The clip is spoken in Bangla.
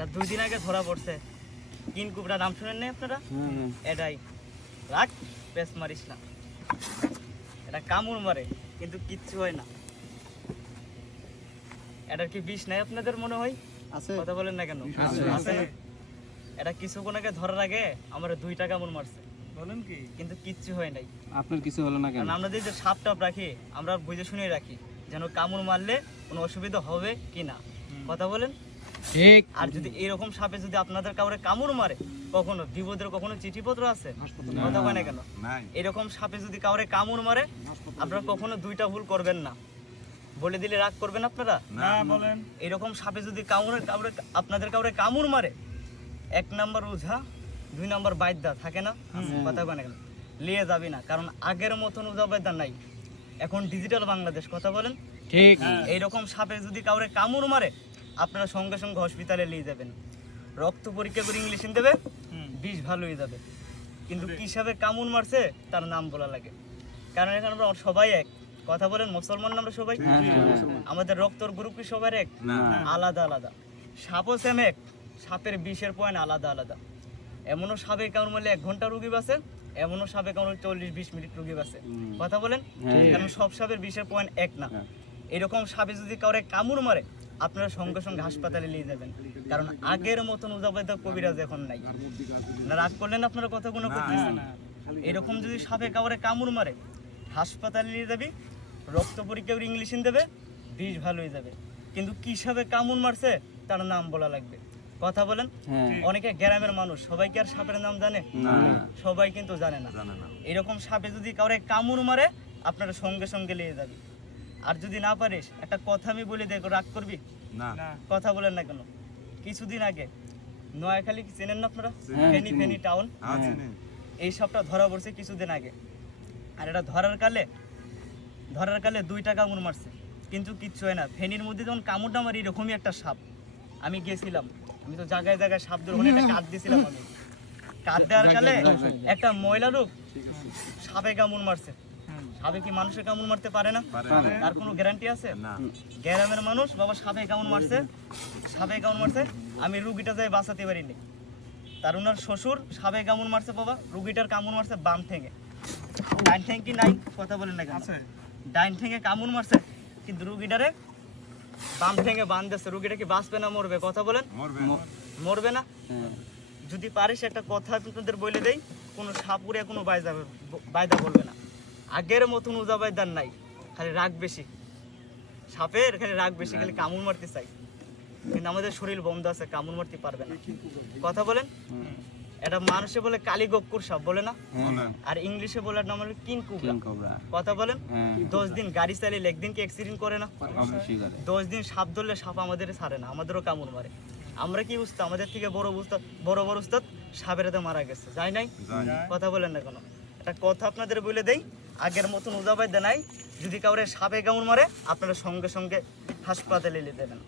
এটা দুই দিন আগে ধরা পড়ছে। কিন কুবরা নাম শুনেন নাই আপনারা? এটাই। রাখ পেস মারিস না। এটা কামড় মারে কিন্তু কিচ্ছু হয় না। এটার কি বিষ নাই আপনাদের মনে হয়? আছে। কথা বলেন না কেন? আছে। এটা কিছুক্ষণ আগে ধরার আগে আমার দুইটা কামড় মারছে। বলেন কি? কিন্তু কিচ্ছু হয় নাই। আপনার কিছু হলো না কেন? আমরা যে সাপ টাপ রাখি আমরা বুঝে শুনে রাখি যেন কামড় মারলে কোনো অসুবিধা হবে কি না। কথা বলেন? ঠিক আর যদি এরকম সাপে যদি আপনাদের কাউরে কামড় মারে কখনো বিপদের কখনো চিঠিপত্র আছে? কথা বলে কেন? এরকম সাপে যদি কাউরে কামড় মারে আপনারা কখনো দুইটা ভুল করবেন না। বলে দিলে রাগ করবেন আপনারা? না বলেন। এরকম সাপে যদি কামড়ে কাউরে আপনাদের কাউরে কামড় মারে এক নাম্বার ওঝা দুই নাম্বার বাইদ্যা থাকে না? কথা বলে কেন? লিয়ে যাবি না কারণ আগের মতন ওঝা বাইদ্যা নাই। এখন ডিজিটাল বাংলাদেশ কথা বলেন? ঠিক। এইরকম সাপে যদি কাউরে কামড় মারে আপনারা সঙ্গে সঙ্গে হসপিটালে নিয়ে যাবেন। রক্ত পরীক্ষা করে ইংলিশ দেবে বিষ ভালো হয়ে যাবে। কিন্তু কি সাপে কামড় মারছে তার নাম বলা লাগে। কারণ এখানে আমরা সবাই এক। কথা বলেন মুসলমান আমরা সবাই? আমাদের রক্তর গ্রুপ কি সবার এক? আলাদা আলাদা। সাপও সেম এক। সাপের বিষের পয়েন্ট আলাদা আলাদা। এমনও সাপে কামড় মারলে এক ঘণ্টা রুগী বাসে এমনও সাপে কামড় চল্লিশ বিশ মিনিট রুগী বাসে কথা বলেন? হ্যাঁ। কারণ সব সাপের বিষের পয়েন্ট এক না। হ্যাঁ। এরকম সাপে যদি কাউরে কামড় মারে আপনারা সঙ্গে সঙ্গে হাসপাতালে নিয়ে যাবেন। কারণ আগের মতন উজাবাদ কবিরাজ এখন নাই। না রাগ করলেন আপনারা কথা কোনো করতেছেন? এরকম যদি সাপে কাউরে কামড় মারে হাসপাতালে নিয়ে যাবি রক্ত পরীক্ষা করে ইংলিশ দেবে বিষ ভালো হয়ে যাবে। কিন্তু কি সাপে কামড় মারছে তার নাম বলা লাগবে। কথা বলেন? হ্যাঁ। অনেকে গ্রামের মানুষ সবাই কি আর সাপের নাম জানে? সবাই কিন্তু জানে না। জানে না। এরকম সাপে যদি কাউরে কামড় মারে আপনারা সঙ্গে সঙ্গে নিয়ে যাবি। আর যদি না পারিস একটা কথা আমি বলে দেখো রাগ করবি? না। কথা বলেন না কেন? কিছুদিন আগে নোয়াখালী কি চেনেন না আপনারা? ফেনি ফেনি টাউন এই সবটা ধরা পড়ছে কিছুদিন আগে। আর এটা ধরার কালে ধরার কালে দুইটা কামড় মারছে। কিন্তু কিচ্ছু হয় না। ফেনির মধ্যে যখন কামড়টা মারি এরকমই একটা সাপ। আমি গেছিলাম। আমি তো জায়গায় জায়গায় সাপ ধরে একটা কাঠ দিয়েছিলাম আমি। কাঠ দেওয়ার কালে একটা ময়লা রূপ সাপে কামড় মারছে। সাপে কি মানুষের কামড় মারতে পারে না? তার কোনো গ্যারান্টি আছে? না। গ্রামের মানুষ বাবা সাপে কামড় মারছে সাপে কামড় মারছে আমি রুগীটা যাই বাঁচাতে পারিনি। তার ওনার শ্বশুর সাপে কামড় মারছে বাবা রুগীটার কামড় মারছে বাম ঠেঙে। ডাইন ঠেং কি নাই? কথা বলেন না আছে। ডাইন ঠেঙে কামড় মারছে কিন্তু রুগীটারে বাম ঠেঙে বাঁধতেছে। রুগীটা কি বাঁচবে না মরবে? কথা বলেন। মরবে মরবে না? হ্যাঁ। যদি পারিস একটা কথা আপনাদের বলে দেই কোনো সাপুরে কোনো বাইজা বাইদা বলবে না। আগের মতন উজা বাইদার নাই। খালি রাগ বেশি। সাপের খালি রাগ বেশি খালি কামড় মারতে চাই। কিন্তু আমাদের শরীর বন্ধ আছে কামড় মারতে পারবে না। কথা বলেন? এটা মানুষে বলে কালী গক্কুর সাপ বলে না? আর ইংলিশে বলার নাম হলো কিং কুবরা। কথা বলেন? হ্যাঁ। দশ দিন গাড়ি চালিয়ে একদিন কি অ্যাক্সিডেন্ট করে না? দশ দিন সাপ ধরলে সাপ আমাদের ছাড়ে না আমাদেরও কামড় মারে। আমরা কি বুঝতাম আমাদের থেকে বড় উস্তাদ বড় বড় উস্তাদ সাপেরাতে মারা গেছে। যাই নাই? কথা বলেন না কোনো। একটা কথা আপনাদের বলে দেই। আগের মতন উজাবাই নাই। যদি কাউরে সাপে কামড় মারে, আপনারা সঙ্গে সঙ্গে হাসপাতালে নিয়ে দেবেন